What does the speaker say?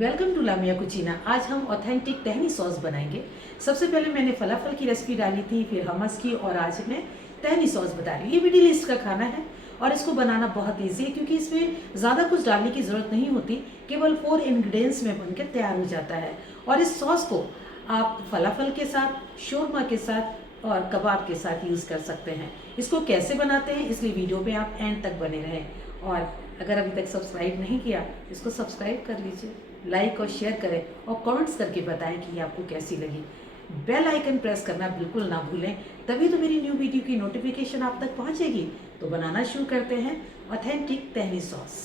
Welcome to लामिया कुचीना। आज हम authentic तहनी सॉस बनाएंगे। सबसे पहले मैंने फलाफल की रेसिपी डाली थी, फिर हमस की, और आज मैं तहनी सॉस बता रही हूँ। ये मिडिल ईस्ट का खाना है और इसको बनाना बहुत ईजी है क्योंकि इसमें ज़्यादा कुछ डालने की ज़रूरत नहीं होती, केवल 4 इंग्रेडिएंट्स में बनकर तैयार हो जाता है। और इस सॉस को आप फलाफल के साथ, शोरमा के साथ और कबाब के साथ यूज़ कर सकते हैं। इसको कैसे बनाते हैं इसलिए वीडियो पे आप एंड तक बने रहें। और अगर अभी तक सब्सक्राइब नहीं किया इसको सब्सक्राइब कर लीजिए, लाइक और शेयर करें और कमेंट्स करके बताएं कि ये आपको कैसी लगी। बेल आइकन प्रेस करना बिल्कुल ना भूलें, तभी तो मेरी न्यू वीडियो की नोटिफिकेशन आप तक पहुंचेगी। तो बनाना शुरू करते हैं ऑथेंटिक तहनी सॉस।